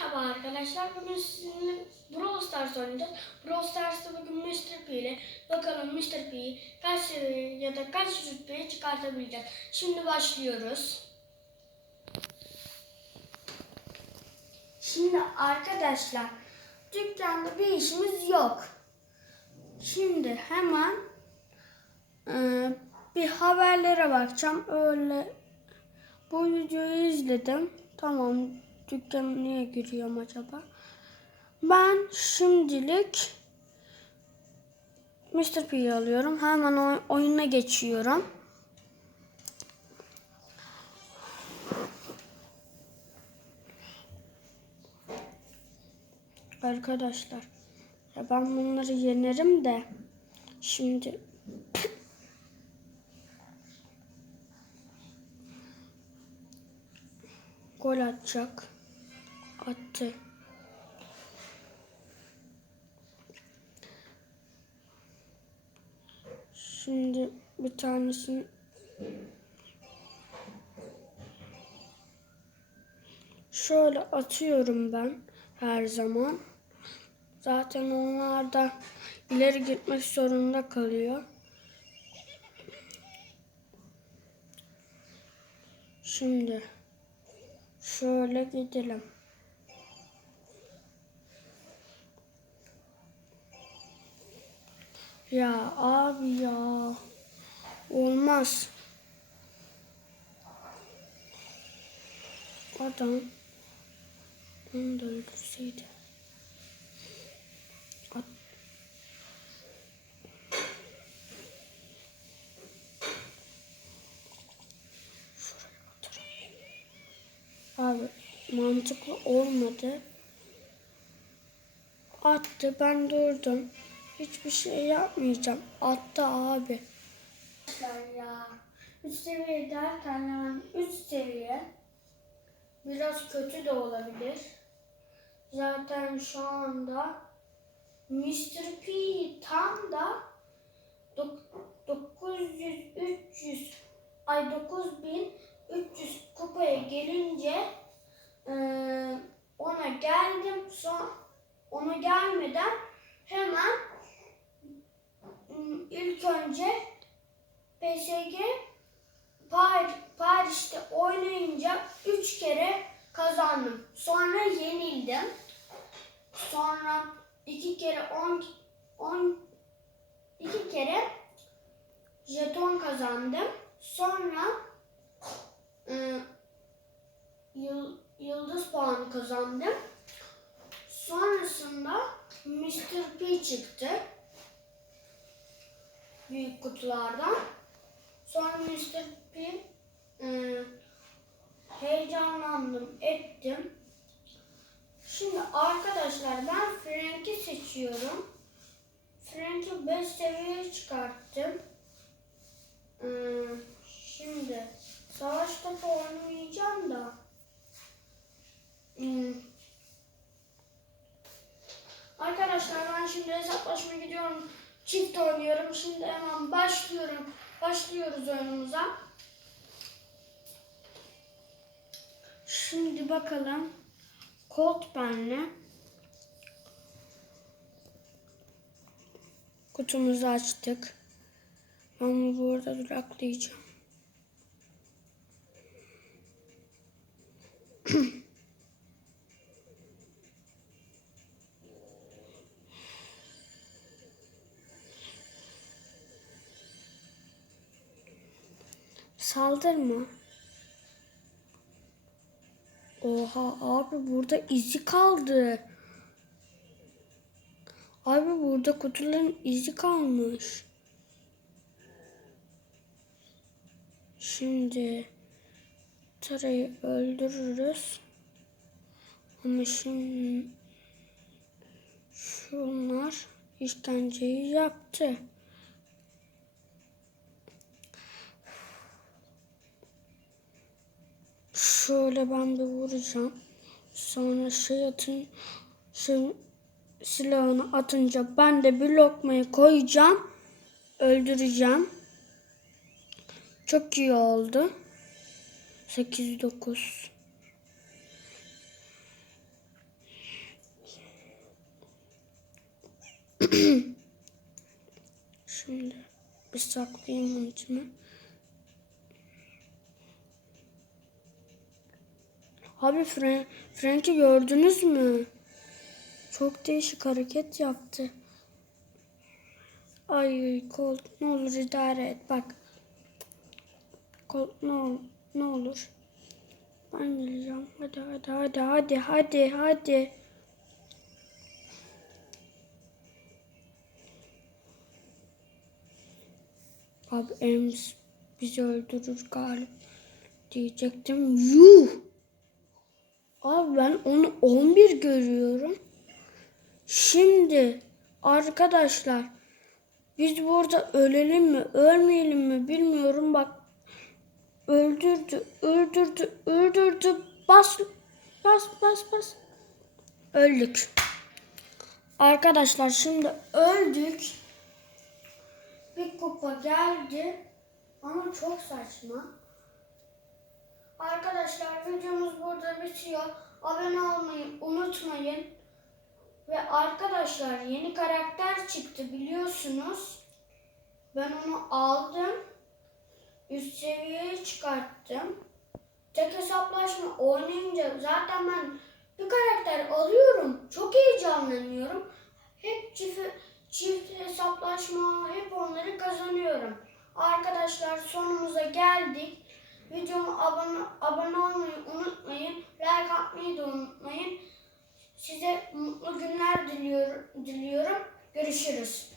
Merhaba arkadaşlar. Bugün sizinle Brawl Stars oynayacağız. Brawl Stars'ta bugün Mr. P ile bakalım Mr. P'yi kaç seviye ya da kaç rütbeye çıkartabileceğiz. Şimdi başlıyoruz. Şimdi arkadaşlar dükkanda bir işimiz yok. Şimdi hemen e, bir haberlere bakacağım. Öyle bu videoyu izledim. Tamam dükkana niye giriyorum acaba? Ben şimdilik Mr. P'yi alıyorum. Hemen oy- oyuna geçiyorum. Arkadaşlar ya ben bunları yenerim de şimdi gol atacak. Attı. Şimdi bir tanesini şöyle atıyorum ben her zaman. Zaten onlar da ileri gitmek zorunda kalıyor. Şimdi şöyle gidelim. Ya abi ya. Olmaz. Adam onu da öldürseydi. Abi mantıklı olmadı. Attı ben durdum. Hiçbir şey yapmayacağım. Attı abi. Ya. Üç seviye derken yani üç seviye biraz kötü de olabilir. Zaten şu anda Mr. P tam da dok- 900 300 ay 9300 kupaya gelince eee, ona geldim. Son ona gelmeden hemen kere 10 10 2 kere jeton kazandım. Sonra ıı, yıl- yıldız puanı kazandım. Sonrasında Mr. P çıktı. Büyük kutulardan. Sonra Mr. P ıı, heyecanlandım, ettim. Şimdi arkadaşlar ben Frank'i seçiyorum. Frank'i 5 seviyeye çıkarttım. Ee, şimdi savaş topu oynayacağım da. Hmm. Arkadaşlar ben şimdi hesaplaşma gidiyorum. Çift oynuyorum. Şimdi hemen başlıyorum. Başlıyoruz oyunumuza. Şimdi bakalım. Colt benle. Kutumuzu açtık. Ben burada duraklayacağım. Saldırma. Oha abi burada izi kaldı. Abi burada kutuların izi kalmış. Şimdi Tara'yı öldürürüz. Ama şimdi şunlar işkenceyi yaptı. Şöyle ben bir vuracağım. Sonra şey atın, şey silahını atınca ben de bir lokmayı koyacağım. Öldüreceğim. Çok iyi oldu. 8 9 Şimdi bir saklayayım onun içine. Abi Frank, Frank'i gördünüz mü? Çok değişik hareket yaptı. Ay kol ne olur idare et bak. Kol ne olur ne olur. Ben geleceğim. Hadi hadi hadi hadi hadi hadi. Abi Ems bizi öldürür galiba diyecektim. Yuh! Abi ben onu 11 görüyorum. Şimdi arkadaşlar biz burada ölelim mi ölmeyelim mi bilmiyorum bak öldürdü öldürdü öldürdü bas bas bas bas öldük. Arkadaşlar şimdi öldük. Bir kupa geldi ama çok saçma. Arkadaşlar videomuz burada bitiyor. Abone olmayı unutmayın. Ve arkadaşlar yeni karakter çıktı biliyorsunuz. Ben onu aldım. Üst seviyeye çıkarttım. Tek hesaplaşma oynayınca zaten ben bir karakter alıyorum. Çok heyecanlanıyorum. Hep çift, çift hesaplaşma, hep onları kazanıyorum. Arkadaşlar sonumuza geldik. Videoma abone, abone olmayı unutmayın. Like atmayı da unutmayın. Size mutlu günler diliyorum. diliyorum. Görüşürüz.